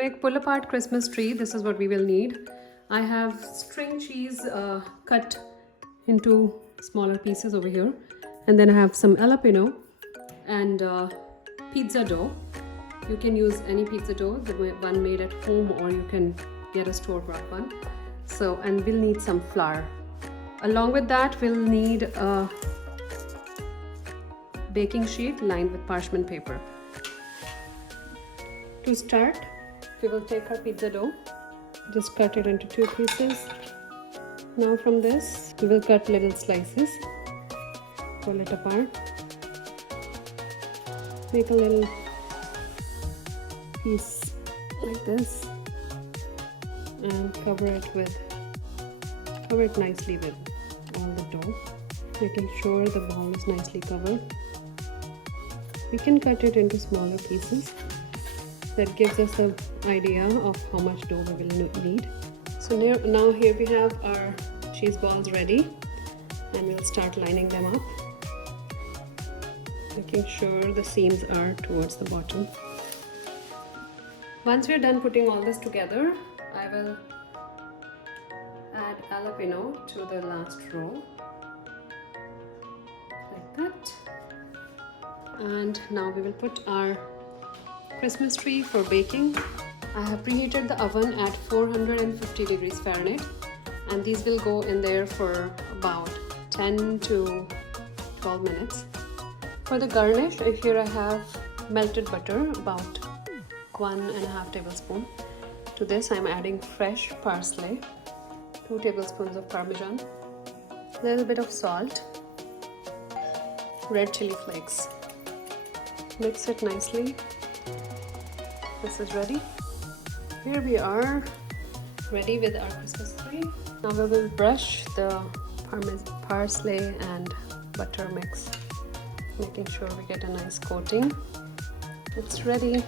make pull apart Christmas tree, this is what we will need. I have string cheese cut into smaller pieces over here, and then I have some jalapeno and pizza dough. You can use any pizza dough, the one made at home, or you can get a store-bought one. So, and we'll need some flour. Along with that, we'll need a baking sheet lined with parchment paper. To start, we will take our pizza dough, just cut it into 2 pieces. Now from this, we will cut little slices, pull it apart, make a little piece like this, and cover it nicely with all the dough, making sure the ball is nicely covered. We can cut it into smaller pieces. That gives us an idea of how much dough we will need. So now here we have our cheese balls ready, and we'll start lining them up, making sure the seams are towards the bottom. Once we're done putting all this together, I will add jalapeno to the last row, like that. And now we will put our Christmas tree for baking. I have preheated the oven at 450 degrees Fahrenheit, and these will go in there for about 10 to 12 minutes. For the garnish, here I have melted butter, about 1.5 tablespoons. To this I'm adding fresh parsley, 2 tablespoons of parmesan, a little bit of salt, red chili flakes. Mix it nicely. This is ready. Here we are, ready with our Christmas tree. Now we will brush the parsley and butter mix, making sure we get a nice coating. It's ready.